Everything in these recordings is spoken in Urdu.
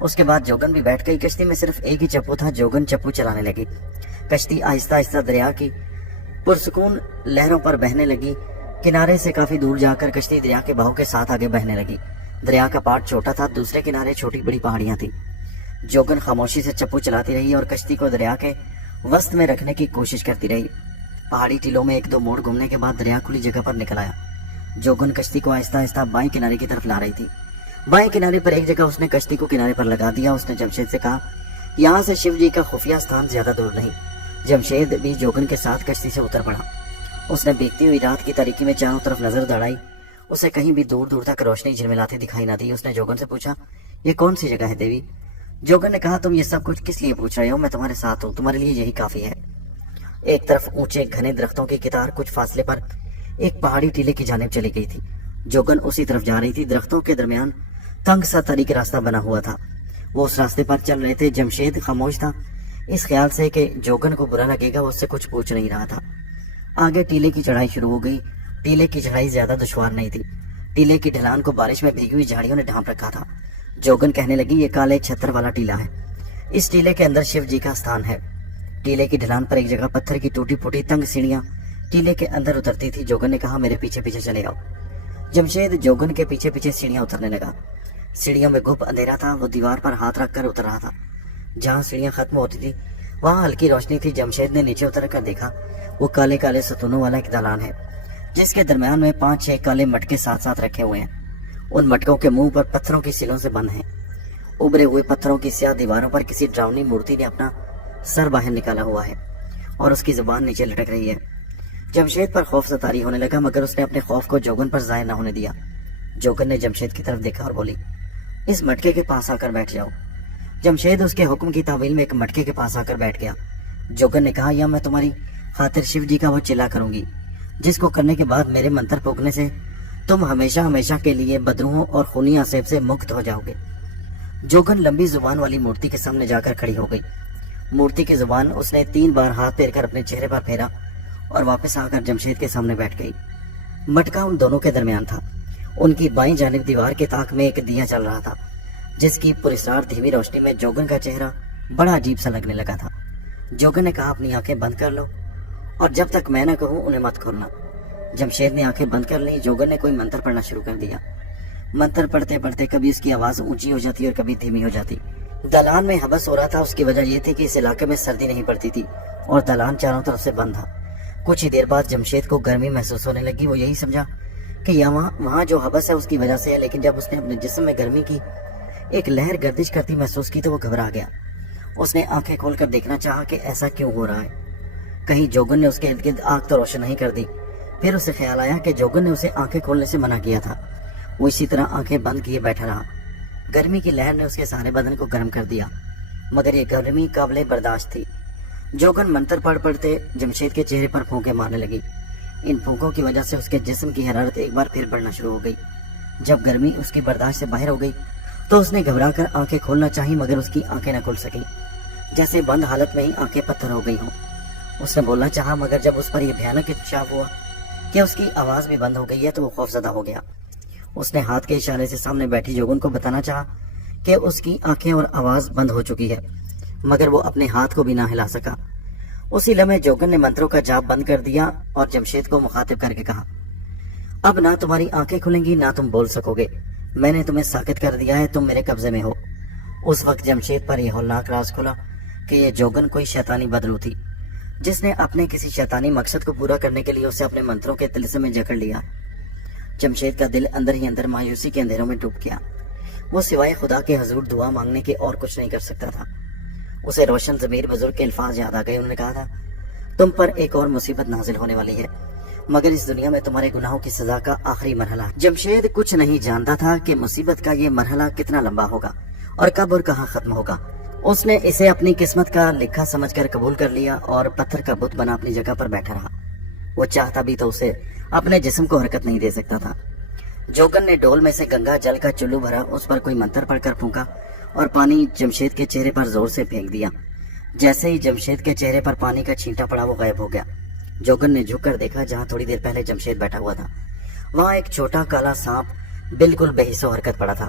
اس کے بعد جوگن بھی بیٹھ گئی۔ کشتی میں صرف ایک ہی چپو تھا۔ جوگن چپو چلانے لگی۔ کشتی آہستہ آہستہ دریا کی پرسکون لہروں پر بہنے لگی۔ کنارے سے کافی دور جا کر کشتی دریا کے بہاؤ کے ساتھ آگے بہنے لگی۔ دریا کا پارٹ چھوٹا تھا، دوسرے کنارے چھوٹی بڑی پہاڑیاں تھیں۔ جوگن خاموشی سے چپو چلاتی رہی اور کشتی کو دریا کے وسط میں رکھنے کی کوشش کرتی رہی۔ پہاڑی ٹیلوں میں ایک دو موڑ گھومنے کے بعد دریا کھلی جگہ پر نکل آیا۔ جوگن کشتی کو آہستہ آہستہ بائیں کنارے کی طرف لا رہی تھی۔ بائیں کنارے پر ایک جگہ اس نے کشتی کو کنارے پر لگا دیا۔ اس نے جمشید سے کہا، یہاں سے شیو جی کا خفیہ ستھان زیادہ دور نہیں۔ جمشید بھی جوگن کے ساتھ کشتی سے اتر پڑا۔ اس نے بیتتی ہوئی رات کی تاریکی میں چاروں طرف نظر دوڑائی۔ اسے کہیں بھی دور دور تک روشنی جھلملاتی دکھائی نہ دی۔ اس نے جوگن سے پوچھا، یہ کون سی جگہ ہے دیوی؟ جوگن نے کہا، تم یہ سب کچھ کس لیے پوچھ رہے ہو؟ میں تمہارے ساتھ ہوں، تمہارے لیے یہی کافی ہے۔ ایک طرف اونچے گھنے درختوں کی قطار کچھ فاصلے پر ایک پہاڑی ٹیلے کی جانب چلی گئی تھی۔ جوگن اسی طرف جا رہی تھی۔ درختوں کے درمیان تنگ سا طریق راستہ بنا ہوا تھا۔ وہ اس راستے پر چل رہے تھے۔ جمشید خاموش تھا، اس خیال سے کہ جوگن کو برا لگے گا وہ اس سے کچھ پوچھ نہیں رہا تھا۔ آگے ٹیلے کی چڑھائی شروع ہو گئی۔ ٹیلے کی چڑھائی زیادہ دشوار نہیں تھی۔ ٹیلے کی ڈھلان کو بارش میں بھیگی ہوئی جھاڑیوں نے ڈھانپ رکھا تھا۔ جوگن کہنے لگی، یہ کالے چھتر والا ٹیلا ہے۔ اس ٹیلے کے اندر شیو جی کا ستھان ہے۔ ٹیلے کی ڈھلان پر ایک جگہ پتھر کی ٹوٹی پھوٹی تنگ سیڑھیاں ٹیلے کے اندر اترتی تھی۔ جوگن نے کہا، میرے پیچھے پیچھے چلے آؤ۔ جمشید جوگن کے پیچھے پیچھے سیڑھیاں اترنے لگا۔ سیڑھیوں میں گھپ اندھیرا تھا۔ وہ دیوار پر ہاتھ رکھ کر اتر رہا تھا۔ جہاں سیڑھیاں ختم ہوتی تھی وہاں ہلکی روشنی تھی۔ جمشید نے نیچے اتر کر دیکھا، وہ کالے کالے ستونوں والا ایک دالان ہے جس کے درمیان میں 5-6 کالے مٹکے ساتھ ساتھ رکھے ہوئے ہیں۔ ان مٹکوں کے منہ پر پتھروں کی سلوں سے بند ہیں۔ ابھرے ہوئے پتھروں کی سیاہ دیواروں پر کسی ڈراؤنی مورتی نے اپنا سر باہر نکالا ہوا ہے اور اس کی زبان نیچے لٹک رہی ہے۔ جمشید پر خوف ستاری ہونے لگا، مگر اس نے اپنے خوف کو جوگن پر ظاہر نہ ہونے دیا۔ جوگن نے جمشید کی طرف دیکھا اور بولی، اس مٹکے کے پاس آ کر بیٹھ جاؤ۔ جمشید اس کے حکم کی تعویل میں ایک مٹکے کے پاس آ کر بیٹھ گیا۔ جوگن نے کہا، یا میں تمہاری خاطر شیو جی کا وہ چلا کروں گی جس کو کرنے کے بعد میرے منتر پھونکنے سے تم ہمیشہ ہمیشہ کے لیے بدروحوں اور خونی آسیب سے مکت ہو جاؤ گے۔ جوگن لمبی زبان والی مورتی کے سامنے جا کر کھڑی ہو گئی۔ مورتی کی زبان اس نے 3 بار ہاتھ پھیر کر اپنے چہرے پر پھیرا اور واپس آ کر جمشید کے سامنے بیٹھ گئی۔ مٹکا ان دونوں کے درمیان تھا۔ ان کی بائیں جانب دیوار کے طاق میں ایک دیا چل رہا تھا جس کی پراسرار دھیمی روشنی میں جوگن کا چہرہ بڑا عجیب سا لگنے لگا تھا۔ جوگن نے کہا، اپنی آنکھیں بند کر لو اور جب تک میں نہ کہوں انہیں مت کھولنا۔ جمشید نے آنکھیں بند کر لی۔ جوگن نے کوئی منتر پڑھنا شروع کر دیا۔ منتر پڑھتے پڑھتے کبھی اس کی آواز اونچی ہو جاتی اور کبھی دھیمی ہو جاتی۔ دالان میں حبس ہو رہا تھا۔ اس کی وجہ یہ تھی کہ اس علاقے میں سردی نہیں پڑتی تھی اور دالان چاروں طرف سے بند تھا۔ کچھ ہی دیر بعد جمشید کو گرمی محسوس ہونے لگی۔ وہ یہی سمجھا کہ وہاں جو حبس ہے اس کی وجہ سے ہے، لیکن جب اس نے اپنے جسم میں گرمی کی ایک لہر گردش کرتی محسوس کی تو وہ گھبرا گیا۔ اس نے آنکھیں کھول کر دیکھنا چاہا کہ ایسا کیوں ہو رہا ہے۔ کہیں جوگن نے اس کے ارد گرد آگ تو روشن نہیں کر دی۔ پھر اسے خیال آیا کہ جوگن نے اسے آنکھیں کھولنے سے منع کیا تھا۔ وہ اسی طرح آنکھیں بند کیے بیٹھا رہا۔ گرمی کی لہر نے اس کے سارے بدن کو گرم کر دیا، مگر یہ گرمی قابل برداشت تھی۔ جوگن منتر پڑھتے جمشید کے چہرے پر پھونکے مارنے لگی۔ ان پھونکوں کی وجہ سے اس کے جسم کی حرارت ایک بار پھر بڑھنا شروع ہو گئی۔ جب گرمی اس کی برداشت سے باہر ہو گئی تو اس نے گھبرا کر آنکھیں کھولنا چاہی، مگر اس کی آنکھیں نہ کھل سکیں، جیسے بند حالت میں ہی آنکھیں پتھر ہو گئی ہوں۔ اس نے بولنا چاہا، مگر جب اس پر یہ بھیانک انکشاف ہوا کہ اس کی آواز بھی بند ہو گئی ہے تو وہ خوف زدہ ہو گیا۔ اس نے ہاتھ کے اشارے سے سامنے بیٹھی جوگن کو بتانا چاہا کہ اس کی آنکھیں اور آواز بند ہو چکی ہے، مگر وہ اپنے ہاتھ کو بھی نہ ہلا سکا۔ اسی لمحے جوگن نے منتروں کا جاپ بند کر دیا اور جمشید کو مخاطب کر کے کہا، اب نہ تمہاری آنکھیں کھلیں گی نہ تم بول سکو گے، میں نے تمہیں ساکت کر دیا ہے، تم میرے قبضے میں ہو۔ اس وقت جمشید پر یہ ہولناک راز کھلا کہ یہ جوگن کوئی شیطانی بدرو تھی جس نے اپنے کسی شیطانی مقصد کو پورا کرنے کے لیے اسے اپنے منتروں کے طلسم میں جکڑ لیا۔ جمشید کا دل اندر ہی اندر مایوسی کے اندھیروں میں ڈوب گیا۔ وہ سوائے خدا کے حضور دعا مانگنے کے اور کچھ نہیں کر سکتا تھا۔ اسے روشن ضمیر بزرگ کے الفاظ یاد آ گئے۔ انہوں نے کہا تھا، تم پر ایک اور مصیبت نازل ہونے والی ہے، مگر اس دنیا میں تمہارے گناہوں کی سزا کا آخری مرحلہ ہے۔ جمشید کچھ نہیں جانتا تھا کہ مصیبت کا یہ مرحلہ کتنا لمبا ہوگا اور کب اور کہاں ختم ہوگا۔ اس نے اسے اپنی قسمت کا لکھا سمجھ کر قبول کر لیا اور پتھر کا بت بنا اپنی جگہ پر بیٹھا رہا۔ وہ چاہتا بھی تو اسے اپنے جسم کو حرکت نہیں دے سکتا تھا۔ جوگن نے ڈول میں سے گنگا جل کا چلو بھرا، اس پر کوئی منتر پڑھ کر پھونکا اور پانی جمشید کے چہرے پر زور سے پھینک دیا۔ جیسے ہی جمشید کے چہرے پر پانی کا چھینٹا پڑا وہ غائب ہو گیا۔ جوگن نے جھک کر دیکھا، جہاں تھوڑی دیر پہلے جمشید بیٹھا ہوا تھا وہاں ایک چھوٹا کالا سانپ بالکل بے حس و حرکت پڑا تھا۔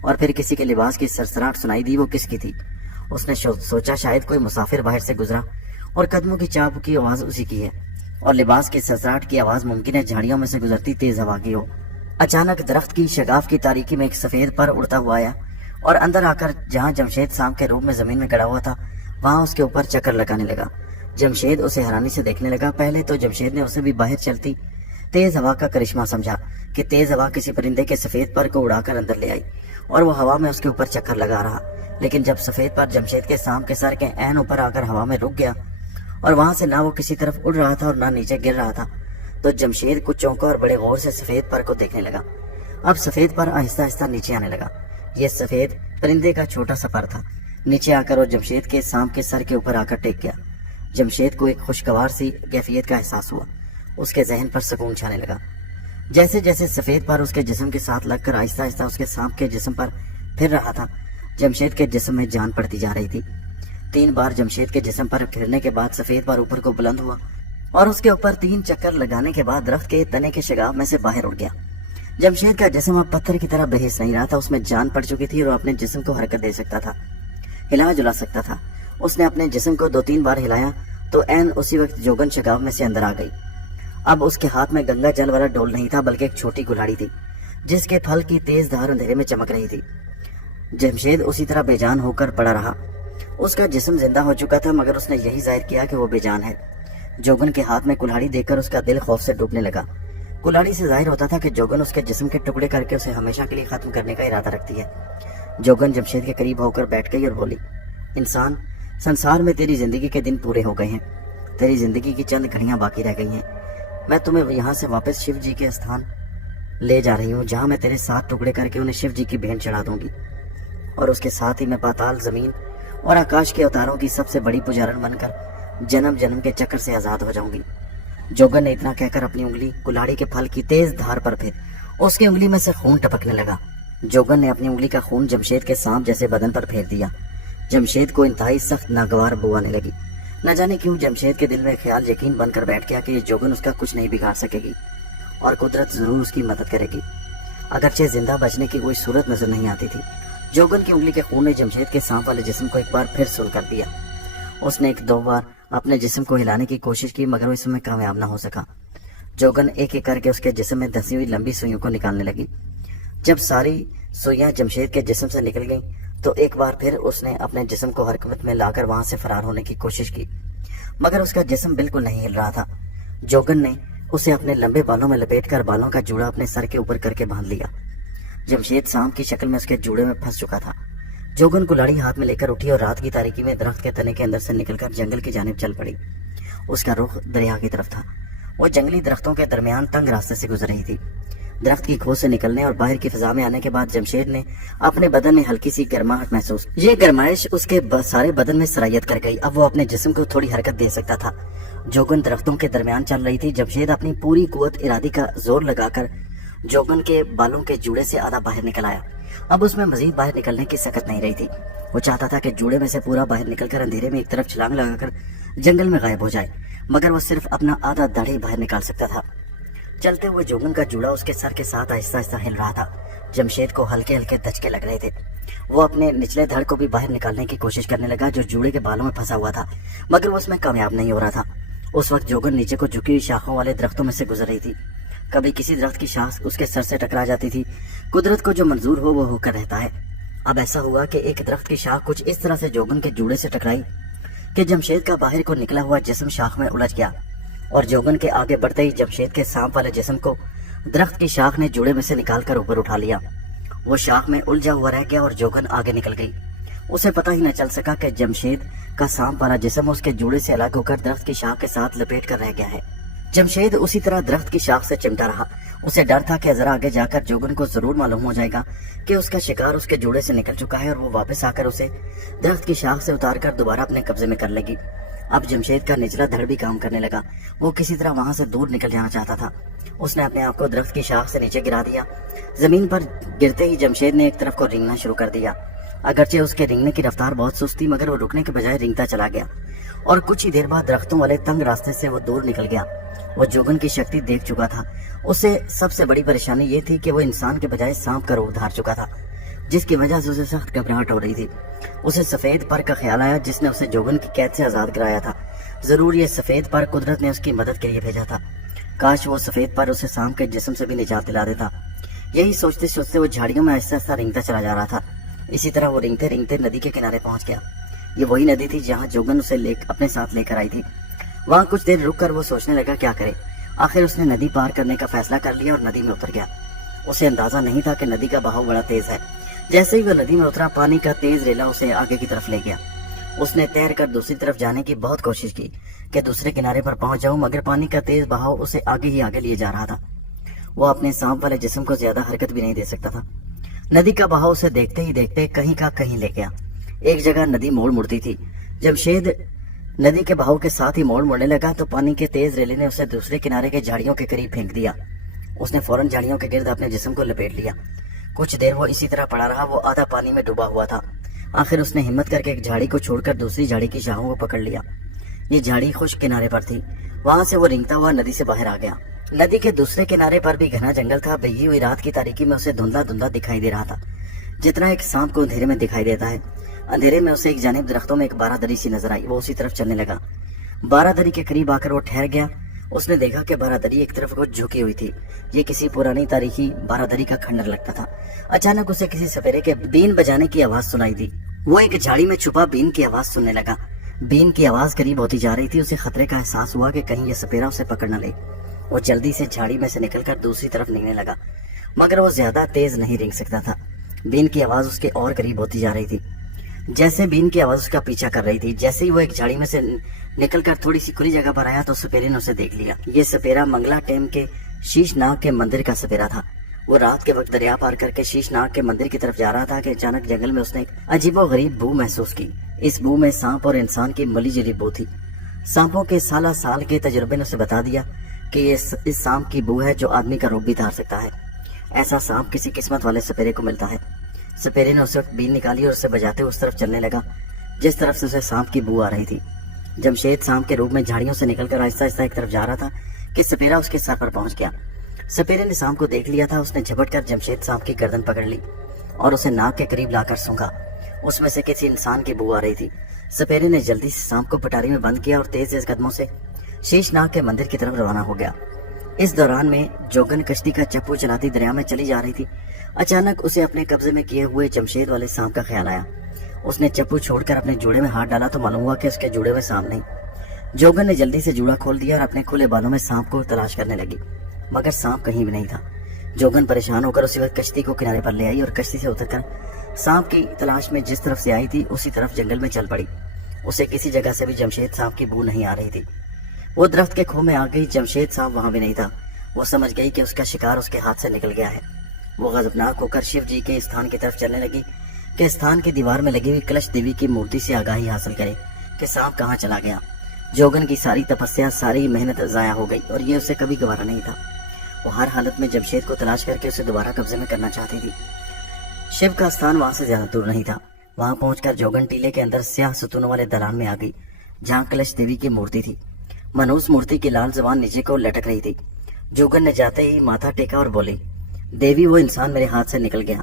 اور پھر کسی کے لباس کی سرسراہٹ سنائی دی. وہ کس کی تھی؟ اس نے سوچا شاید کوئی مسافر باہر سے گزرا اور قدموں کی چاپ کی آواز اسی کی ہے، اور لباس کی سرسراہٹ کی آواز ممکن ہے جھاڑیوں میں سے گزرتی تیز ہوا کی ہو. اچانک درخت کی شگاف کی تاریکی میں ایک سفید پر اڑتا ہوا آیا اور اندر آ کر جہاں جمشید سام کے روپ میں زمین میں گڑا ہوا تھا وہاں اس کے اوپر چکر لگانے لگا. جمشید اسے حیرانی سے دیکھنے لگا. پہلے تو جمشید نے اسے بھی باہر چلتی تیز ہوا کا کرشمہ سمجھا کہ تیز ہوا کسی پرندے کے سفید پر کو اڑا کر اندر لے آئی اور وہ ہوا میں اس کے اوپر چکر لگا رہا. لیکن جب سفید پر جمشید کے سام کے سر کے عین اوپر آ کر ہوا میں رک گیا اور وہاں سے نہ وہ کسی طرف اڑ رہا تھا اور نہ نیچے گر رہا تھا تو جمشید کچھ چونکا اور بڑے غور سے سفید پر کو دیکھنے لگا. اب سفید پر آہستہ آہستہ نیچے آنے لگا. یہ سفید پرندے کا چھوٹا سا پر تھا. نیچے آ کر وہ جمشید کے سام کے سر کے اوپر آ کر ٹیک گیا. جمشید کو ایک خوشگوار سی کیفیت کا احساس ہوا. اس کے ذہن پر سکون چھانے لگا. جیسے جیسے سفید پر اس کے جسم کے ساتھ لگ کر آہستہ آہستہ اس کے سانپ کے جسم پر پھر رہا تھا، جمشید کے جسم میں جان پڑتی جا رہی تھی. 3 بار جمشید کے جسم پر پھرنے کے بعد سفید پر اوپر کو بلند ہوا اور اس کے اوپر 3 چکر لگانے کے بعد درخت کے تنے کے شگاف میں سے باہر اڑ گیا. جمشید کا جسم اب پتھر کی طرح بحث نہیں رہا تھا. اس میں جان پڑ چکی تھی اور اپنے جسم کو حرکت دے سکتا تھا، ہلا جلا سکتا تھا. اس نے اپنے جسم کو 2-3 بار ہلایا تو عین اسی وقت جوگن شگاف میں سے اندر آ گئی. اب اس کے ہاتھ میں گنگا جل والا ڈول نہیں تھا بلکہ ایک چھوٹی کلاڑی تھی جس کے پھل کی تیز دھار اندھیرے میں چمک رہی تھی. جمشید اسی طرح بے جان ہو کر پڑا رہا. اس کا جسم زندہ ہو چکا تھا مگر اس نے یہی ظاہر کیا کہ وہ بے جان ہے. جوگن کے ہاتھ میں کلاڑی دیکھ کر اس کا دل خوف سے ڈوبنے لگا. کلاڑی سے ظاہر ہوتا تھا کہ جوگن اس کے جسم کے ٹکڑے کر کے اسے ہمیشہ کے لیے ختم کرنے کا ارادہ رکھتی ہے. جوگن جمشید کے قریب ہو کر بیٹھ گئی اور بولی، انسان، سنسار میں تیری زندگی کے دن پورے ہو گئے ہیں. تیری زندگی کی چند گھڑیاں باقی رہ گئی ہیں. میں تمہیں یہاں سے واپس شیو جی کے استھان لے جا رہی ہوں جہاں میں تیرے 7 ٹکڑے کر کے انہیں شیو جی کی بھینٹ چڑھا دوں گی اور اس کے ساتھ ہی میں پاتال، زمین اور آکاش کے اوتاروں کی سب سے بڑی پجارن بن کر جنم جنم کے چکر سے آزاد ہو جاؤں گی. جوگن نے اتنا کہہ کر اپنی انگلی کلاڑی کے پھل کی تیز دھار پر پھر اس کی انگلی میں سے خون ٹپکنے لگا. جوگن نے اپنی انگلی کا خون جمشید کے سانپ جیسے بدن پر پھیر دیا. جمشید کو انتہائی سخت ناگوار بو آنے لگی. نہ جانے کیوں جمشید کے دل میں خیال یقین بن کر بیٹھ گیا کہ یہ جوگن اس کا کچھ نہیں بگاڑ سکے گی اور قدرت ضرور اس کی مدد کرے گی. اگرچہ زندہ بچنے کی کوئی صورت نظر نہیں آتی تھی. جوگن کی انگلی کے خون نے جمشید کے سانپ والے جسم کو ایک بار پھر سن کر دیا. اس نے 1-2 بار اپنے جسم کو ہلانے کی کوشش کی مگر وہ اس میں کامیاب نہ ہو سکا. جوگن ایک ایک کر کے اس کے جسم میں دھسی ہوئی لمبی سوئیوں کو نکالنے لگی. جب ساری سوئیاں جمشید کے جسم سے نکل گئیں تو ایک بار پھر اس نے اپنے جسم کو حرکت میں لا کر وہاں سے فرار ہونے کی کوشش کی مگر اس کا جسم بالکل نہیں ہل رہا تھا. جوگن نے اسے اپنے لمبے بالوں میں لپیٹ کر بالوں کا جوڑا اپنے سر کے اوپر کر کے باندھ لیا. جمشید سانپ کی شکل میں اس کے جوڑے میں پھنس چکا تھا. جوگن کلاڑی ہاتھ میں لے کر اٹھی اور رات کی تاریکی میں درخت کے تنے کے اندر سے نکل کر جنگل کی جانب چل پڑی. اس کا رخ دریا کی طرف تھا. وہ جنگلی درختوں کے درمیان تنگ راستے سے گزر رہی تھی. درخت کی کھو سے نکلنے اور باہر کی فضا میں آنے کے بعد جمشید نے اپنے بدن میں ہلکی سی گرماہٹ محسوس. یہ گرمائش اس کے سارے بدن میں سرایت کر گئی. اب وہ اپنے جسم کو تھوڑی حرکت دے سکتا تھا. جوگن درختوں کے درمیان چل رہی تھی. جمشید اپنی پوری قوت ارادی کا زور لگا کر جوگن کے بالوں کے جوڑے سے آدھا باہر نکل آیا. اب اس میں مزید باہر نکلنے کی سکت نہیں رہی تھی. وہ چاہتا تھا کہ جوڑے میں سے پورا باہر نکل کر اندھیرے میں ایک طرف چھلانگ لگا کر جنگل میں غائب ہو جائے مگر وہ صرف اپنا آدھا دڑ ہی باہر نکال سکتا تھا. چلتے ہوئے جوگن کا جوڑا اس کے سر کے ساتھ آہستہ آہستہ ہل رہا تھا. جمشید کو ہلکے ہلکے دھچکے لگ رہے تھے. وہ اپنے نچلے دھڑ کو بھی باہر نکالنے کی کوشش کرنے لگا جو جوڑے کے بالوں میں پھنسا ہوا تھا مگر وہ اس میں کامیاب نہیں ہو رہا تھا. اس وقت جوگن نیچے کو جھکی ہوئی شاخوں والے درختوں میں سے گزر رہی تھی. کبھی کسی درخت کی شاخ اس کے سر سے ٹکرا جاتی تھی. قدرت کو جو منظور ہو وہ ہو کر رہتا ہے. اب ایسا ہوا کہ ایک درخت کی شاخ کچھ اس طرح سے جوگن کے جوڑے سے ٹکرائی کہ جمشید کا باہر کو نکلا ہوا جسم شاخ میں الجھ گیا اور جوگن کے آگے بڑھتے ہی جمشید کے سانپ والے جسم کو درخت کی شاخ نے جوڑے میں سے نکال کر اوپر اٹھا لیا. وہ شاخ میں الجھا ہوا رہ گیا اور جوگن آگے نکل گئی. اسے پتہ ہی نہ چل سکا کہ جمشید کا سانپ والا جسم اس کے جوڑے سے الگ ہو کر درخت کی شاخ کے ساتھ لپیٹ کر رہ گیا ہے. جمشید اسی طرح درخت کی شاخ سے چمٹا رہا. اسے ڈر تھا کہ ذرا آگے جا کر جوگن کو ضرور معلوم ہو جائے گا کہ اس کا شکار اس کے جوڑے سے نکل چکا ہے اور وہ واپس آ کر اسے درخت کی شاخ سے اتار کر دوبارہ اپنے قبضے میں کر لے گی. اب جمشید کا نچلا دھڑ بھی کام کرنے لگا. وہ کسی طرح وہاں سے دور نکل جانا چاہتا تھا. اس نے اپنے آپ کو درخت کی شاخ سے نیچے گرا دیا. زمین پر گرتے ہی جمشید نے ایک طرف کو رینگنا شروع کر دیا. اگرچہ اس کے رینگنے کی رفتار بہت سست تھی مگر وہ رکنے کے بجائے رینگتا چلا گیا اور کچھ ہی دیر بعد درختوں والے تنگ راستے سے وہ دور نکل گیا. وہ جوگن کی شکتی دیکھ چکا تھا. اسے سب سے بڑی پریشانی یہ تھی کہ وہ انسان کے بجائے سانپ کا روپ دھار چکا تھا. جس کی وجہ سے اسے سخت گھبراہٹ ہو رہی تھی۔ اسے سفید پر کا خیال آیا جس نے اسے جوگن کی قید سے آزاد کرایا تھا۔ ضرور یہ سفید پر قدرت نے اس کی مدد کے لیے بھیجا تھا۔ کاش وہ سفید پر اسے سام کے جسم سے بھی نجات دلا دیتا۔ یہی سوچتے سوچتے وہ جھاڑیوں میں آہستہ آہستہ رینگتا چلا جا رہا تھا۔ اسی طرح وہ رینگتے رینگتے ندی کے کنارے پہنچ گیا۔ یہ وہی ندی تھی جہاں جوگن اسے اپنے ساتھ لے کر آئی تھی۔ وہاں کچھ دیر رک کر وہ سوچنے لگا کیا کرے۔ آخر اس نے ندی پار کرنے کا فیصلہ کر لیا اور ندی میں اتر گیا۔ اسے اندازہ نہیں تھا کہ ندی کا بہاؤ بڑا تیز ہے۔ جیسے ہی وہ ندی میں اترا، پانی کا تیز ریلا اسے آگے کی طرف لے گیا۔ اس نے تیر کر دوسری طرف جانے کی بہت کوشش کی کہ دوسرے کنارے پر پہنچ جاؤں، مگر پانی کا تیز بہاؤ اسے آگے ہی آگے لیے جا رہا تھا۔ وہ اپنے سانپ والے جسم کو زیادہ حرکت بھی نہیں دے سکتا تھا۔ ندی کا بہاؤ اسے دیکھتے ہی دیکھتے کہیں کا کہیں لے گیا۔ ایک جگہ ندی موڑ مڑتی تھی۔ جمشید ندی کے بہاؤ کے ساتھ ہی موڑ مڑنے لگا تو پانی کے تیز ریلے نے اسے دوسرے کنارے کے جھاڑیوں کے قریب پھینک دیا۔ اس نے فوراً جھاڑیوں کے گرد اپنے جسم کو لپیٹ لیا۔ کچھ دیر وہ اسی طرح پڑا رہا۔ وہ آدھا پانی میں ڈوبا ہوا تھا۔ آخر اس نے ہمت کر کے ایک جھاڑی کو چھوڑ کر دوسری جھاڑی کی شاخوں کو پکڑ لیا۔ یہ جھاڑی خشک کنارے پر تھی۔ وہاں سے وہ رینگتا ہوا ندی سے باہر آ گیا۔ ندی کے دوسرے کنارے پر بھی گھنا جنگل تھا۔ بھیگی ہوئی رات کی تاریکی میں اسے دھندلا دھندلا دکھائی دے رہا تھا، جتنا ایک سانپ کو اندھیرے میں دکھائی دیتا ہے۔ اندھیرے میں اسے ایک جانب درختوں میں ایک بارہ دری سی نظر آئی۔ وہ اسی طرف چلنے لگا۔ بارہ دری کے قریب آ کر وہ ٹھہر گیا۔ اس نے دیکھا کہ بارہ دری ایک طرف کو جھکی ہوئی تھی۔ یہ کسی پرانی تاریخی بارہ دری کا کھنڈر لگتا تھا۔ اچانک اسے کسی سپیرے کے بین بجانے کی آواز سنائی دی۔ وہ ایک جھاڑی میں چھپا بین کی آواز سننے لگا۔ بین کی آواز قریب ہوتی جا رہی تھی۔ اسے خطرے کا احساس ہوا کہ کہیں یہ سپیرا اسے پکڑ نہ لے۔ وہ جلدی سے جھاڑی میں سے نکل کر دوسری طرف نکلنے لگا، مگر وہ زیادہ تیز نہیں رینگ سکتا تھا۔ بین کی آواز اس کے اور قریب ہوتی جا رہی تھی۔ جیسے بین کی آواز اس کا پیچھا کر رہی تھی، جیسے ہی وہ ایک جھاڑی میں سے نکل کر تھوڑی سی کھلی جگہ پر آیا تو سپیرے نے اسے دیکھ لیا۔ یہ سپیرا منگلا ٹیم کے شیش ناگ کے مندر کا سپیرا تھا۔ وہ رات کے وقت دریا پار کر کے شیش ناگ کے مندر کی طرف جا رہا تھا کہ اچانک جنگل میں اس نے ایک عجیب و غریب بو محسوس کی۔ اس بو میں سانپ اور انسان کی ملی جلی بو تھی۔ سانپوں کے سالہ سال کے تجربے نے اسے بتا دیا کہ یہ اس سانپ کی بو ہے جو آدمی کا روپ بھی دھار سکتا ہے۔ ایسا سانپ کسی قسمت والے سپیرے کو ملتا ہے۔ سپیرے نے اس وقت بین نکالی اور اسے بجاتے اس طرف چلنے لگا جس طرف سے اسے سانپ کی بو آ رہی تھی۔ جمشید سانپ کے روپ میں جھاڑیوں سے نکل کر آہستہ آہستہ ایک طرف جا رہا تھا کہ سپیرا اس کے سر پر پہنچ گیا۔ سپیرے نے سانپ کو دیکھ لیا تھا۔ اس نے جھپٹ کر جمشید سانپ کی گردن پکڑ لی اور اسے ناک کے قریب لا کر سونگا۔ اس میں سے کسی انسان کی بو آ رہی تھی۔ سپیرے نے جلدی سے سانپ کو پٹاری میں بند کیا اور تیز تیز قدموں سے شیش ناگ کے مندر کی طرف روانہ ہو گیا۔ اس دوران میں جوگن کشتی کا چپو چلاتی دریا میں چلی جا رہی تھی۔ اچانک اسے اپنے قبضے میں کیے ہوئے جمشید والے سانپ کا خیال آیا۔ اس نے چپو چھوڑ کر اپنے جوڑے میں ہاتھ ڈالا تو معلوم ہوا کہ اس کے جوڑے میں سانپ نہیں۔ جوگن نے جلدی سے جوڑا کھول دیا اور اپنے کھلے بالوں میں سانپ کو تلاش کرنے لگی، مگر سانپ کہیں بھی نہیں تھا۔ جوگن پریشان ہو کر اسی وقت کشتی کو کنارے پر لے آئی اور کشتی سے اتر کر سانپ کی تلاش میں جس طرف سے آئی تھی اسی طرف جنگل میں چل پڑی۔ اسے کسی جگہ سے بھی جمشید سانپ کی بو نہیں آ رہی تھی۔ وہ درخت کے کھو میں آ گئی۔ جمشید سانپ وہاں بھی نہیں تھا۔ وہ سمجھ گئی کہ اس کا شکار اس کے ہاتھ سے نکل گیا ہے۔ وہ غضبناک ہو کر شیو جی کے استھان کی طرف چلنے لگی کہ استھان کی دیوار میں لگی ہوئی کلش دیوی کی مورتی سے آگاہی حاصل کرے کہ سانپ کہاں چلا گیا۔ جوگن کی ساری تپسیا، ساری محنت ضائع ہو گئی اور یہ اسے کبھی گوارا نہیں تھا۔ وہ ہر حالت میں جمشید کو تلاش کر کے اسے دوبارہ قبضے میں کرنا چاہتی تھی۔ شیو کا استھان وہاں سے زیادہ دور نہیں تھا۔ وہاں پہنچ کر جوگن ٹیلے کے اندر سیاہ ستونوں والے دلان میں آ گئی جہاں کلش دیوی کی مورتی تھی۔ منوس مورتی کی لال زبان نیچے کو لٹک رہی تھی۔ جوگن نے جاتے ہی ماتھا ٹیکا اور بولی، دیوی وہ انسان میرے ہاتھ سے نکل گیا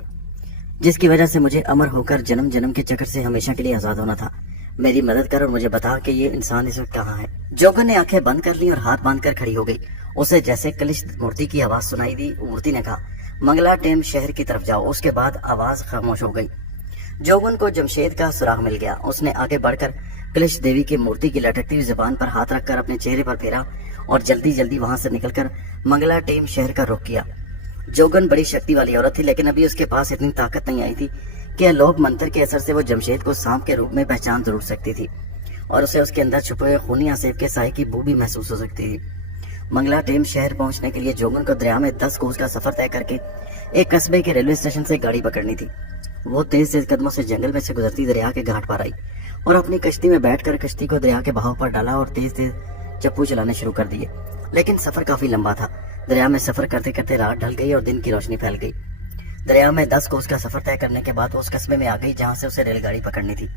جس کی وجہ سے مجھے امر ہو کر جنم جنم کے چکر سے ہمیشہ کے لیے آزاد ہونا تھا۔ میری مدد کر اور مجھے بتا کہ یہ انسان اس وقت کہاں ہے۔ جوگن نے آنکھیں بند کر لی اور ہاتھ باندھ کر کھڑی ہو گئی۔ اسے جیسے کلش مورتی کی آواز سنائی دی، مورتی نے کہا، منگلا ٹیم شہر کی طرف جاؤ۔ اس کے بعد آواز خاموش ہو گئی۔ جوگن کو جمشید کا سراغ مل گیا۔ اس نے آگے بڑھ کر کلش دیوی کی مورتی کی لٹکتی ہوئی زبان پر ہاتھ رکھ کر اپنے چہرے پر پھیرا اور جلدی جلدی وہاں سے نکل کر منگلا ٹیم شہر کا رخ کیا۔ جوگن بڑی شکتی والی عورت تھی، لیکن ابھی اس کے پاس اتنی طاقت نہیں آئی تھی کہ الوک منتر کے اثر سے وہ جمشید کو سانپ کے روپ میں پہچان ضرور سکتی تھی اور اسے اس کے اندر چھپے ہوئے خونی آسیب کے سائے کی بو بھی محسوس ہو سکتی تھی۔ منگلا ٹیم شہر پہنچنے کے لیے جوگن کو دریا میں 10 کوس کا سفر طے کر کے ایک قصبے کے ریلوے اسٹیشن سے گاڑی پکڑنی تھی۔ وہ تیز تیز قدموں سے جنگل میں سے گزرتی دریا کے گھاٹ پر آئی اور اپنی کشتی میں بیٹھ کر کشتی کو دریا کے بہاؤ پر ڈالا اور تیز تیز چپو چلانے شروع کر دیے۔ لیکن سفر کافی لمبا تھا۔ دریا میں سفر کرتے کرتے رات ڈھل گئی اور دن کی روشنی پھیل گئی۔ دریا میں 10 کوس کا سفر طے کرنے کے بعد وہ اس قصبے میں آ گئی جہاں سے اسے ریل گاڑی پکڑنی تھی۔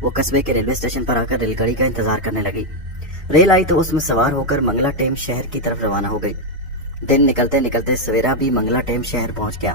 وہ قصبے کے ریلوے اسٹیشن پر آ کر ریل گاڑی کا انتظار کرنے لگی۔ ریل آئی تو اس میں سوار ہو کر منگلا ٹیم شہر کی طرف روانہ ہو گئی۔ دن نکلتے نکلتے سویرا بھی منگلا ٹیم شہر پہنچ گیا۔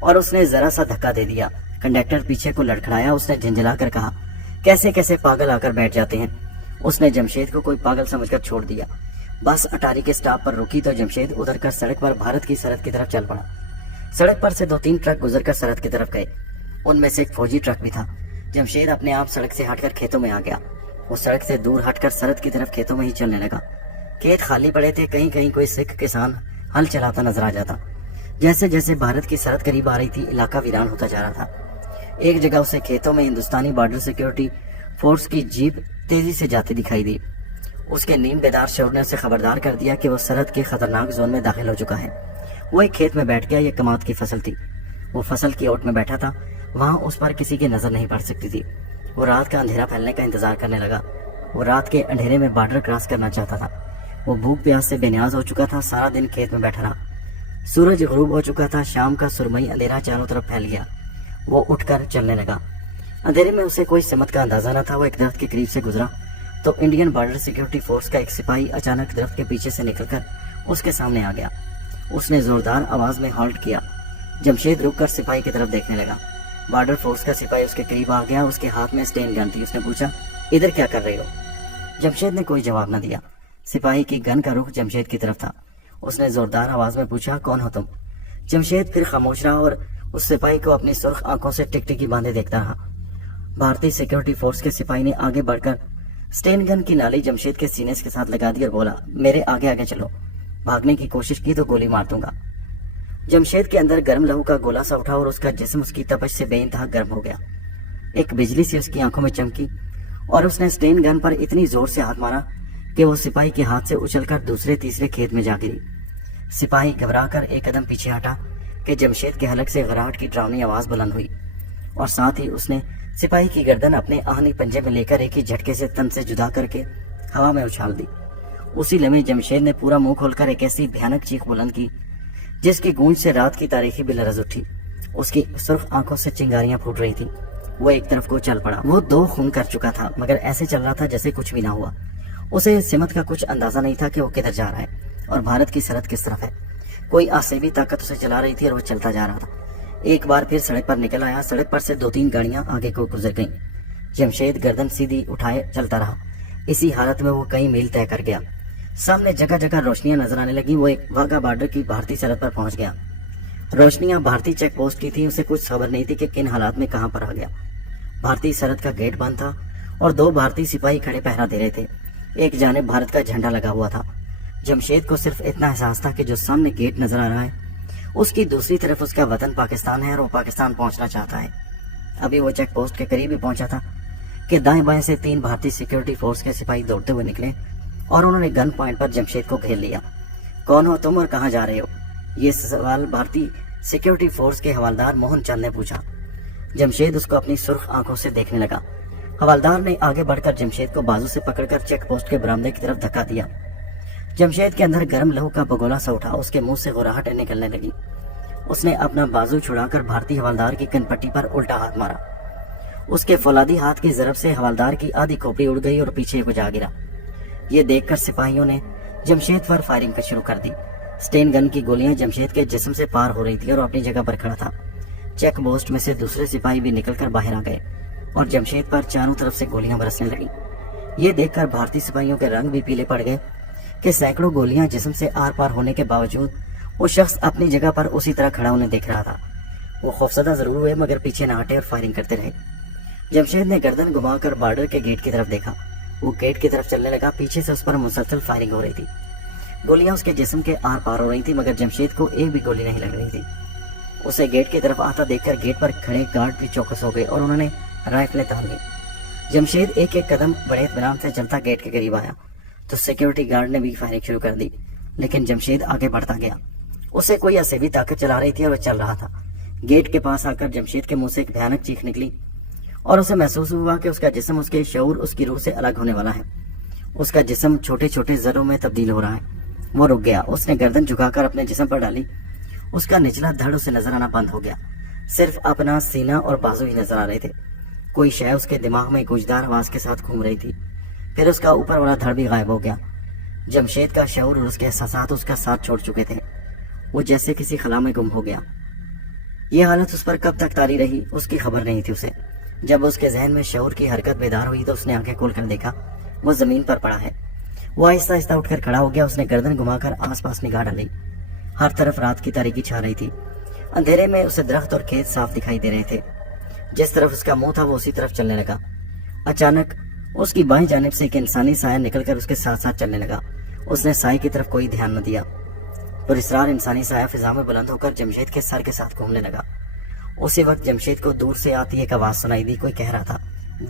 اور اس نے ذرا سا دھکا دے دیا۔ کنڈکٹر پیچھے کو لڑکھڑایا۔ اس نے جھنجھلا کر کہا، کیسے کیسے پاگل آ کر بیٹھ جاتے ہیں۔ اس نے جمشید کو کوئی پاگل سمجھ کر چھوڑ دیا۔ بس اٹاری کے سٹاپ پر رکی تو جمشید ادھر کر سڑک پر بھارت کی سرحد کی طرف چل پڑا۔ سڑک پر سے 2-3 ٹرک گزر کر سرحد کی طرف گئے، ان میں سے ایک فوجی ٹرک بھی تھا۔ جمشید اپنے آپ سڑک سے ہٹ کر کھیتوں میں آ گیا۔ وہ سڑک سے دور ہٹ کر سرحد کی طرف کھیتوں میں ہی چلنے لگا۔ کھیت خالی پڑے تھے، کہیں کہیں کوئی سکھ کسان ہل چلاتا نظر آ جاتا۔ جیسے جیسے بھارت کی سرحد قریب آ رہی تھی، علاقہ ویران ہوتا جا رہا تھا۔ ایک جگہ اسے کھیتوں میں ہندوستانی بارڈر سیکیورٹی فورس کی جیپ تیزی سے جاتی دکھائی دی۔ اس کے نیم بیدار شعور نے اسے خبردار کر دیا کہ وہ سرحد کے خطرناک زون میں داخل ہو چکا ہے۔ وہ ایک کھیت میں بیٹھ گیا۔ یہ کماد کی فصل تھی۔ وہ فصل کی اوٹ میں بیٹھا تھا، وہاں اس پر کسی کی نظر نہیں پڑ سکتی تھی۔ وہ رات کا اندھیرا پھیلنے کا انتظار کرنے لگا۔ وہ رات کے اندھیرے میں بارڈر کراس کرنا چاہتا تھا۔ وہ بھوک پیاس سے بے نیاز ہو چکا تھا۔ سارا دن کھیت میں بیٹھا رہا۔ سورج غروب ہو چکا تھا۔ شام کا سرمئی اندھیرا چاروں طرف پھیل گیا۔ وہ اٹھ کر چلنے لگا۔ اندھیرے میں اسے کوئی سمت کا اندازہ نہ تھا۔ وہ ایک درخت کے قریب سے گزرا تو انڈین بارڈر سیکیورٹی فورس کا ایک سپاہی اچانک درخت کے پیچھے سے نکل کر اس کے سامنے آ گیا۔ اس نے زوردار آواز میں ہالٹ کیا۔ جمشید رک کر سپاہی کی طرف دیکھنے لگا۔ بارڈر فورس کا سپاہی اس کے قریب آ گیا۔ اس کے ہاتھ میں اسٹین گن تھی۔ اس نے پوچھا، ادھر کیا کر رہے ہو؟ جمشید نے کوئی جواب نہ دیا۔ سپاہی کی گن کا رخ جمشید کی طرف تھا۔ اس نے زوردار آواز میں پوچھا، کون ہو تم؟ جمشید پھر خاموش رہا اور اس سپاہی کو اپنی سرخ آنکھوں سے ٹکٹکی باندھے دیکھتا رہا۔ بھارتی سیکیورٹی فورس کے سپاہی نے آگے بڑھ کر اسٹین گن کی نالی جمشید کے سینے کے ساتھ لگا دی اور بولا، میرے آگے آگے چلو، بھاگنے کی کوشش کی تو گولی مار دوں گا۔ جمشید کے اندر گرم لہو کا گولا سا اٹھا اور اس کا جسم اس کی تپش سے بے انتہا گرم ہو گیا۔ ایک بجلی سی اس کی آنکھوں میں چمکی اور اس نے اسٹین گن پر اتنی زور سے ہاتھ مارا کہ وہ سپاہی کے ہاتھ سے اچھل کر دوسرے تیسرے کھیت میں جا گری۔ سپاہی گھبرا کر ایک قدم پیچھے ہٹا کہ جمشید کے حلق سے غراہٹ کی ڈراؤنی آواز بلند ہوئی اور ساتھ ہی اس نے سپاہی کی گردن اپنے آہنی پنجے میں لے کر ایک ہی جھٹکے سے تن سے جدا کر کے ہوا میں اچھال دی۔ اسی لمحے جمشید نے پورا منہ کھول کر ایک ایسی بھیانک چیخ بلند کی جس کی گونج سے رات کی تاریخی بھی لرز اٹھی۔ اس کی سرخ آنکھوں سے چنگاریاں پھوٹ رہی تھی۔ وہ ایک طرف کو چل پڑا۔ وہ 2 خون کر چکا تھا مگر ایسے چل رہا تھا جیسے کچھ بھی نہ ہوا۔ اسے سمت کا کچھ اندازہ نہیں تھا کہ وہ کدھر جا رہا ہے اور بھارت کی سرحد کس طرف ہے۔ کوئی آسیبی طاقت اسے چلا رہی تھی اور وہ چلتا جا رہا تھا۔ ایک بار پھر سڑک پر نکل آیا۔ سڑک پر سے 2-3 گاڑیاں آگے کو گزر گئیں۔ جمشید گردن سیدھی اٹھائے چلتا رہا۔ اسی حالت میں وہ کئی میل طے کر گیا۔ سامنے جگہ جگہ روشنیاں نظر آنے لگیں۔ وہ ایک واگا بارڈر کی بھارتی سرحد پر پہنچ گیا۔ روشنیاں بھارتی چیک پوسٹ کی تھیں۔ اسے کچھ خبر نہیں تھی کہ کن حالات میں کہاں پر آ گیا۔ بھارتی سرحد کا گیٹ بند تھا اور 2 بھارتی سپاہی کھڑے پہرا دے رہے تھے۔ ایک جانب بھارت کا جھنڈا لگا ہوا تھا۔ جمشید کو صرف اتنا احساس تھا کہ جو سامنے گیٹ نظر آ رہا ہے اس کی دوسری طرف اس کا وطن پاکستان ہے اور وہ پاکستان پہنچنا چاہتا ہے۔ ابھی وہ چیک پوسٹ کے قریب ہی پہنچا تھا کہ دائیں بائیں سے 3 بھارتی سیکیورٹی فورس کے سپاہی دوڑتے ہوئے نکلے اور انہوں نے گن پوائنٹ پر جمشید کو گھیر لیا۔ کون ہو تم اور کہاں جا رہے ہو؟ یہ سوال بھارتی سیکیورٹی فورس کے حوالدار موہن چند نے پوچھا۔ جمشید اس کو اپنی سرخ آنکھوں سے دیکھنے لگا۔ حوالدار نے آگے بڑھ کر جمشید کو بازو سے پکڑ کر چیک پوسٹ کے برآمدے کی طرف دھکا دیا۔ جمشید کے اندر گرم لہو کا بگولا سا اٹھا۔ اس کے منہ سے غراہٹ نکلنے لگی۔ اس نے اپنا بازو چھڑا کر بھارتی حوالدار کی کن پٹی پر الٹا ہاتھ مارا۔ اس کے فولادی ہاتھ کی ضرب سے حوالدار کی آدھی کھوپڑی اڑ گئی اور پیچھے کو جا گرا۔ یہ دیکھ کر سپاہیوں نے جمشید پر فائرنگ شروع کر دی۔ اسٹین گن کی گولیاں جمشید کے جسم سے پار ہو رہی تھی اور وہ اپنی جگہ پر کھڑا تھا۔ چیک پوسٹ میں سے دوسرے سپاہی بھی نکل کر باہر آ گئے اور جمشید پر چاروں طرف سے گولیاں برسنے لگیں۔ یہ دیکھ کر بھارتی سپاہیوں کے رنگ بھی پیلے پڑ گئے کہ سینکڑوں گولیاں جسم سے آر پار ہونے کے باوجود وہ شخص اپنی جگہ پر اسی طرح کھڑا انہیں دیکھ رہا تھا۔ وہ خوفزدہ ضرور ہوئے مگر پیچھے نہ ہٹے اور فائرنگ کرتے رہے۔ جمشید نے گردن گھما کر بارڈر کے گیٹ کی طرف دیکھا۔ وہ گیٹ کی طرف چلنے لگا۔ پیچھے سے اس پر مسلسل فائرنگ ہو رہی تھی۔ گولیاں اس کے جسم کے آر پار ہو رہی تھی مگر جمشید کو ایک بھی گولی نہیں لگ رہی تھی۔ اسے گیٹ کی طرف آتا دیکھ کر گیٹ پر کھڑے گارڈ بھی چوکس ہو گئے اور انہوں نے رائفلیں تان لی۔ جمشید ایک ایک قدم بڑے اطمینان سے چلتا گیٹ کے قریب آیا تو سیکیورٹی گارڈ نے بھی فائرنگ شروع کر دی، لیکن جمشید آگے بڑھتا گیا۔ اسے کوئی اسیبی طاقت چلا رہی تھی اور وہ چل رہا تھا۔ گیٹ کے پاس آ کر جمشید کے منہ سے ایک بھیانک چیخ نکلی اور اسے محسوس ہوا کہ اس کا جسم اس کے شعور اس کی روح سے الگ ہونے والا ہے۔ اس کا جسم چھوٹے چھوٹے ذروں میں تبدیل ہو رہا ہے۔ وہ رک گیا۔ اس نے گردن جھکا کر اپنے جسم پر ڈالی۔ اس کا نچلا دھڑ اسے نظر آنا بند ہو گیا۔ صرف اپنا سینہ اور بازو ہی نظر آ رہے تھے۔ کوئی شے اس کے دماغ میں گوجدار آواز کے ساتھ گھوم رہی تھی۔ پھر اس کا اوپر والا دھڑ بھی غائب ہو گیا۔ جمشید کا شعور اور اس کے احساسات اس کا ساتھ چھوڑ چکے تھے۔ وہ جیسے کسی خلا میں گم ہو گیا۔ یہ حالت اس پر کب تک طاری رہی اس کی خبر نہیں تھی اسے۔ جب اس کے ذہن میں شعور کی حرکت بیدار ہوئی تو اس نے آنکھیں کھول کر دیکھا وہ زمین پر پڑا ہے۔ وہ آہستہ آہستہ اٹھ کر کھڑا ہو گیا۔ اس نے گردن گھما کر آس پاس نگاہ ڈالی۔ ہر طرف رات کی تاریکی چھا رہی تھی۔ اندھیرے میں اسے درخت اور کھیت صاف دکھائی دے رہے تھے۔ جس طرف اس کا منہ تھا وہ اسی طرف چلنے لگا۔ اچانک اس کی بائیں جانب سے ایک انسانی سایہ نکل کر اس کے ساتھ ساتھ چلنے لگا۔ اس نے سائے کی طرف کوئی دھیان نہ دیا۔ پراسرار انسانی سایہ فضا میں بلند ہو کر جمشید کے سر کے ساتھ گھومنے لگا۔ اسی وقت جمشید کو دور سے آتی ایک آواز سنائی دی۔ کوئی کہہ رہا تھا،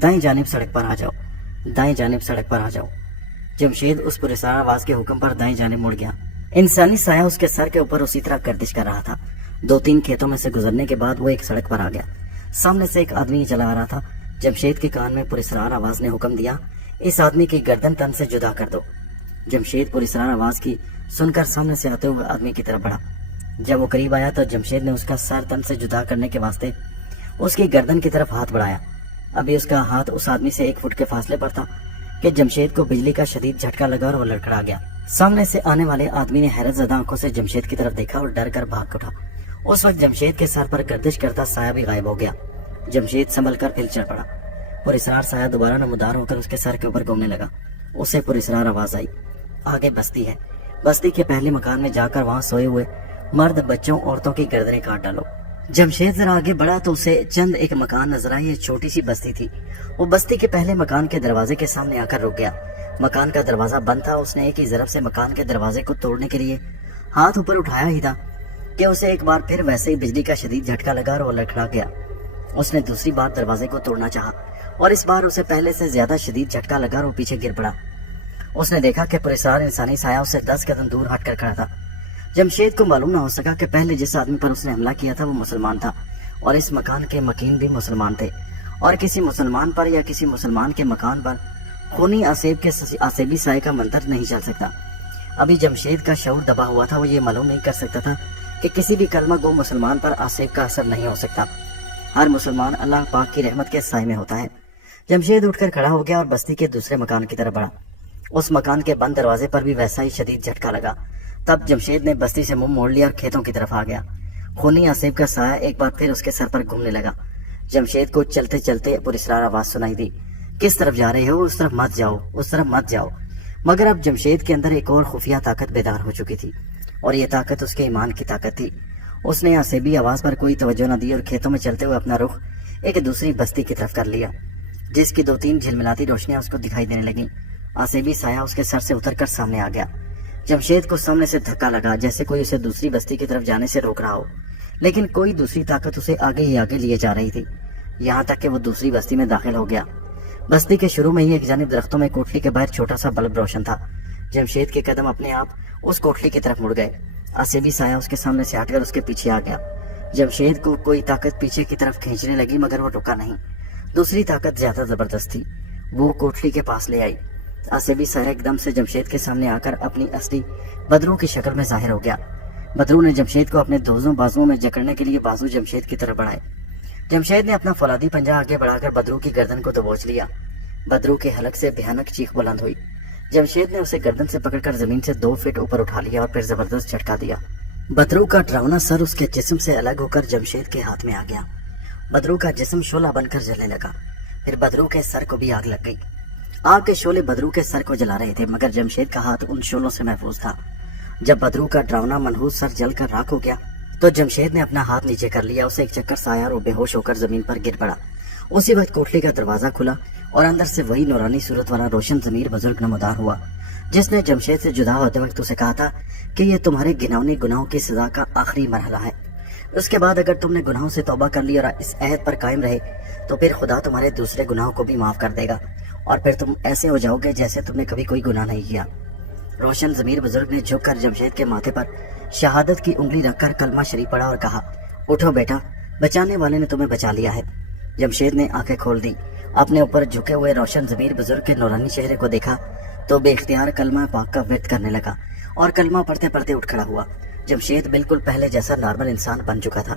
دائیں جانب سڑک پر آ جاؤ، دائیں جانب سڑک پر آ جاؤ۔ جمشید اس پراسرار آواز کے حکم پر دائیں جانب مڑ گیا۔ انسانی سایہ اس کے سر کے اوپر اسی طرح گردش کر رہا تھا۔ 2-3 کھیتوں میں سے گزرنے کے بعد وہ ایک سڑک پر آ گیا۔ سامنے سے ایک آدمی چلا آ رہا تھا۔ جمشید کے کان میں پراسرار آواز نے حکم دیا، اس آدمی کی گردن تن سے جدا کر دو۔ جمشید پراسرار آواز کی سن کر سامنے سے آتے ہوئے آدمی کی طرف بڑھا۔ جب وہ قریب آیا تو جمشید نے اس کا سر تن سے جدا کرنے کے واسطے اس کی گردن کی طرف ہاتھ بڑھایا۔ ابھی اس کا ہاتھ اس آدمی سے 1 فٹ کے فاصلے پر تھا کہ جمشید کو بجلی کا شدید جھٹکا لگا اور وہ لڑکھڑا گیا۔ سامنے سے آنے والے آدمی نے حیرت زدہ آنکھوں سے جمشید کی طرف دیکھا اور ڈر کر بھاگ اٹھا۔ اس وقت جمشید کے سر پر گردش کرتا سایہ بھی غائب ہو گیا۔ جمشید سنبھل کر پھر چڑھ پڑا۔ پراسرار سایہ دوبارہ نمودار ہو کر اس کے سر کے اوپر گھومنے لگا۔ اسے پراسرار آواز آئی، آگے بستی ہے، بستی کے پہلے مکان میں جا کر وہاں سوئے ہوئے مرد بچوں عورتوں کی گردنیں کاٹ ڈالو۔ جمشید ذرا آگے بڑھا تو اسے چند ایک مکان نظر آئی۔ ایک چھوٹی سی بستی تھی۔ وہ بستی کے پہلے مکان کے دروازے کے سامنے آ کر رک گیا۔ مکان کا دروازہ بند تھا۔ اس نے ایک ہی ضرب سے مکان کے دروازے کو توڑنے کے لیے ہاتھ اوپر اٹھایا ہی تھا کہ اسے ایک بار پھر ویسے ہی بجلی کا شدید جھٹکا لگا اور وہ لڑکھڑا گیا۔ اس نے دوسری بار دروازے کو توڑنا چاہا اور اس بار اسے پہلے سے زیادہ شدید جھٹکا لگا اور وہ پیچھے گر پڑا۔ اس نے دیکھا کہ پراسرار انسانی سایہ اسے 10 قدم دور ہٹ کر کھڑا تھا۔ جمشید کو معلوم نہ ہو سکا کہ پہلے جس آدمی پر اس نے حملہ کیا تھا وہ مسلمان تھا اور اس مکان کے مکین بھی مسلمان تھے، اور کسی مسلمان پر یا کسی مسلمان کے مکان پر خونی آسیب کے آسیبی سائے کا منتر نہیں چل سکتا۔ ابھی جمشید کا شعور دبا ہوا تھا۔ وہ یہ معلوم نہیں کر سکتا تھا کہ کسی بھی کلمہ گو مسلمان پر آسیب کا اثر نہیں ہو سکتا۔ ہر مسلمان اللہ پاک کی رحمت کے سائے میں ہوتا ہے۔ جمشید اٹھ کر کھڑا ہو گیا اور بستی کے دوسرے مکان کی طرف بڑھا۔ اس مکان کے بند دروازے پر بھی ویسا ہی شدید جھٹکا لگا۔ تب جمشید نے بستی سے منہ موڑ لیا اور کھیتوں کی طرف آ گیا۔ خونی آسیب کا سایہ ایک بار پھر اس کے سر پر گھومنے لگا۔ جمشید کو چلتے چلتے پراسرار آواز سنائی دی، کس طرف جا رہے ہو؟ اس طرف مت جاؤ، اس طرف مت جاؤ۔ مگر اب جمشید کے اندر ایک اور خفیہ طاقت بیدار ہو چکی تھی، اور یہ طاقت اس کے ایمان کی طاقت تھی۔ اس نے آسیبی آواز پر کوئی توجہ نہ دی اور کھیتوں میں چلتے ہوئے اپنا رخ ایک دوسری بستی کی طرف کر لیا، جس کی 2-3 جھلملاتی روشنیاں اس کو دکھائی دینے لگیں۔ آسیبی سایہ اس کے سر سے اتر کر سامنے آ گیا۔ جمشید کو سامنے سے دھکا لگا، جیسے کوئی اسے دوسری بستی کی طرف جانے سے روک رہا ہو، لیکن کوئی دوسری طاقت اسے آگے ہی آگے لیے جا رہی تھی، یہاں تک کہ وہ دوسری بستی میں داخل ہو گیا۔ بستی کے شروع میں ہی ایک جانب درختوں میں کوٹلی کے باہر چھوٹا سا بلب روشن تھا۔ جمشید کے قدم اپنے آپ اس کوٹلی کی طرف مڑ گئے۔ آسیبی سایہ اس کے سامنے سے ہٹ کر اس کے پیچھے آ گیا۔ جمشید کو کوئی طاقت پیچھے کی طرف کھینچنے لگی، مگر وہ رکا نہیں۔ دوسری طاقت زیادہ زبردست تھی، وہ کوٹلی کے پاس لے آئی۔ آسیبی سایہ ایک دم سے جمشید کے سامنے آ کر اپنی اصلی بدرو کی شکل میں ظاہر ہو گیا۔ بدرو نے جمشید کو اپنے دونوں بازوؤں میں جکڑنے کے لیے بازو جمشید کی طرف بڑھائے۔ جمشید نے اپنا فولادی پنجہ آگے بڑھا کر بدرو کی گردن کو دبوچ لیا۔ بدرو کے حلق سے بھیانک چیخ بلند ہوئی۔ جمشید نے اسے گردن سے پکڑ کر زمین سے 2 فٹ اوپر اٹھا لیا اور پھر زبردست جھٹکا دیا۔ بدرو کا ڈراؤنا سر اس کے جسم سے الگ ہو کر جمشید کے ہاتھ میں آ گیا۔ بدرو کا جسم شعلہ بن کر جلنے لگا۔ پھر بدرو کے سر کو بھی آگ لگ گئی۔ آگ کے شعلے بدرو کے سر کو جلا رہے تھے، مگر جمشید کا ہاتھ ان شعلوں سے محفوظ تھا۔ جب بدرو کا ڈراؤنا منحوس سر جل کر راکھ ہو گیا تو جمشید نے اپنا ہاتھ نیچے کر لیا، اسے ایک چکر سے آیا اور وہ بے ہوش ہو کر زمین پر گر پڑا۔ اسی وقت کوٹلی کا دروازہ کھلا اور اندر سے وہی نورانی صورت والا روشن ضمیر بزرگ نمودار ہوا، جس نے جمشید سے جدا ہوتے وقت اسے کہا تھا کہ یہ تمہارے گناؤنی گناہوں کی سزا کا آخری مرحلہ ہے۔ اس کے بعد اگر تم نے گناہوں سے توبہ کر لی اور اس عہد پر قائم رہے تو پھر خدا تمہارے دوسرے گناہوں کو بھی معاف کر دے گا، اور پھر تم ایسے ہو جاؤ گے جیسے تم نے کبھی کوئی گناہ نہیں کیا۔ روشن ضمیر بزرگ نے جھک کر جمشید کے ماتھے پر شہادت کی انگلی رکھ کر کلمہ شریف پڑھا اور کہا، اٹھو بیٹا، بچانے والے نے تمہیں بچا لیا ہے۔ جمشید نے آنکھیں کھول دی، اپنے اوپر جھکے ہوئے روشن ضمیر بزرگ کے نورانی چہرے کو دیکھا تو بے اختیار کلمہ پاک کا ورد کرنے لگا اور کلمہ پڑھتے پڑھتے اٹھ کھڑا ہوا۔ جمشید بالکل پہلے جیسا نارمل انسان بن چکا تھا۔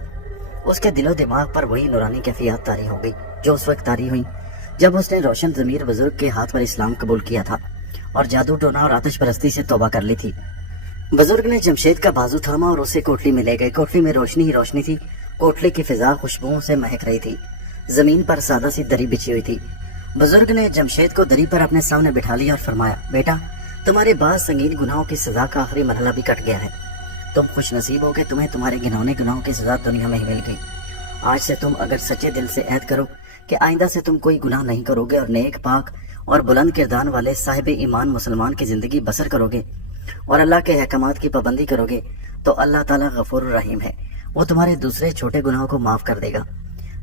اس کے دل و دماغ پر وہی نورانی کیفیات طاری ہو گئی جو اس وقت طاری ہوئی جب اس نے روشن ضمیر بزرگ کے ہاتھ پر اسلام قبول کیا تھا اور جادو ٹونا اور آتش پرستی سے توبہ کر لی تھی۔ بزرگ نے جمشید کا بازو تھاما اور اسے کوٹلی میں لے گئے۔ کوٹلی میں روشنی ہی روشنی تھی کوٹلی کی فضا خوشبوؤں سے مہک رہی تھی۔ زمین پر سادہ سی دری بچھی ہوئی تھی۔ بزرگ نے جمشید کو دری پر اپنے سامنے بٹھا لیا اور فرمایا، بیٹا، تمہارے بعض سنگین گناہوں کی سزا کا آخری مرحلہ بھی کٹ گیا ہے۔ تم خوش نصیب ہو کہ تمہیں تمہارے گنونے گناہوں کی سزا دنیا میں ہی مل گئی۔ آج سے تم اگر سچے دل سے عہد کرو کہ آئندہ سے تم کوئی گناہ نہیں کرو گے اور نیک پاک اور بلند کردار والے صاحب ایمان مسلمان کی زندگی بسر کرو گے اور اللہ کے احکامات کی پابندی کرو گے تو اللہ تعالیٰ غفور الرحیم ہے، وہ تمہارے دوسرے چھوٹے گناہوں کو معاف کر دے گا۔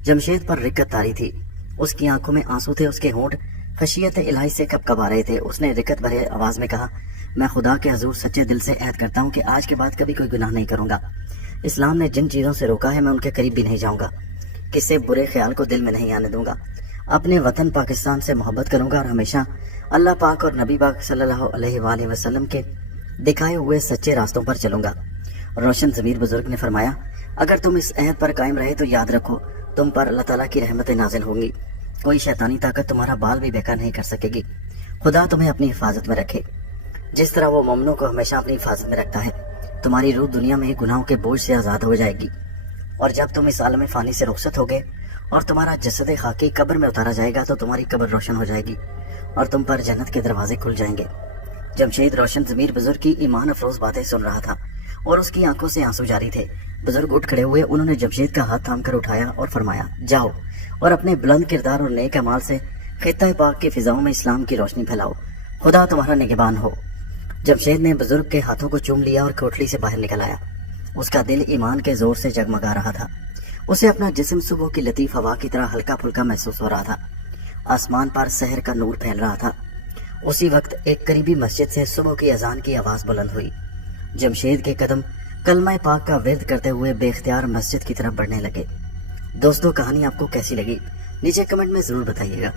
جمشید پر رکت طاری تھی، اس کی آنکھوں میں آنسو تھے، اس کے ہونٹ خشیت الہی سے کب کب آ رہے تھے۔ اس نے رکت بھرے آواز میں کہا، میں خدا کے حضور سچے دل سے عہد کرتا ہوں کہ آج کے بعد کبھی کوئی گناہ نہیں کروں گا۔ اسلام نے جن چیزوں سے روکا ہے میں ان کے قریب بھی نہیں جاؤں گا، کسی برے خیال کو دل میں نہیں آنے دوں گا، اپنے وطن پاکستان سے محبت کروں گا اور ہمیشہ اللہ پاک اور نبی پاک صلی اللہ علیہ وآلہ وسلم کے دکھائے ہوئے سچے راستوں پر چلوں گا۔ روشن ضمیر بزرگ نے فرمایا، اگر تم اس عہد پر قائم رہے تو یاد رکھو تم پر اللہ تعالیٰ کی رحمتیں نازل ہوں گی، کوئی شیطانی طاقت تمہارا بال بھی بیکار نہیں کر سکے گی۔ خدا تمہیں اپنی حفاظت میں رکھے جس طرح وہ مومنوں کو ہمیشہ اپنی حفاظت میں رکھتا ہے۔ تمہاری روح دنیا میں گناہوں کے بوجھ سے آزاد ہو جائے گی، اور جب تم اس عالم فانی سے رخصت ہوگے اور تمہارا جسد خاکی قبر میں اتارا جائے گا تو تمہاری قبر روشن ہو جائے گی اور تم پر جنت کے دروازے کھل جائیں گے۔ جمشید روشن ضمیر بزرگ کی ایمان افروز باتیں سن رہا تھا اور اس کی آنکھوں سے آنسو جاری تھے۔ بزرگ اٹھ کھڑے ہوئے، انہوں نے جمشید کا ہاتھ تھام کر اٹھایا اور فرمایا، جاؤ اور اپنے بلند کردار اور نیک اعمال سے خطہ پاک کی فضاؤں میں اسلام کی روشنی پھیلاؤ، خدا تمہارا نگہبان ہو۔ جمشید نے بزرگ کے ہاتھوں کو چوم لیا اور کوٹلی سے باہر نکل آیا۔ اس کا دل ایمان کے زور سے جگمگا رہا تھا، اسے اپنا جسم صبح کی لطیف ہوا کی طرح ہلکا پھلکا محسوس ہو رہا تھا۔ آسمان پر سحر کا نور پھیل رہا تھا۔ اسی وقت ایک قریبی مسجد سے صبح کی اذان کی آواز بلند ہوئی۔ جمشید کے قدم کلمہ پاک کا ورد کرتے ہوئے بے اختیار مسجد کی طرف بڑھنے لگے۔ دوستو، کہانی آپ کو کیسی لگی نیچے کمنٹ میں ضرور بتائیے گا۔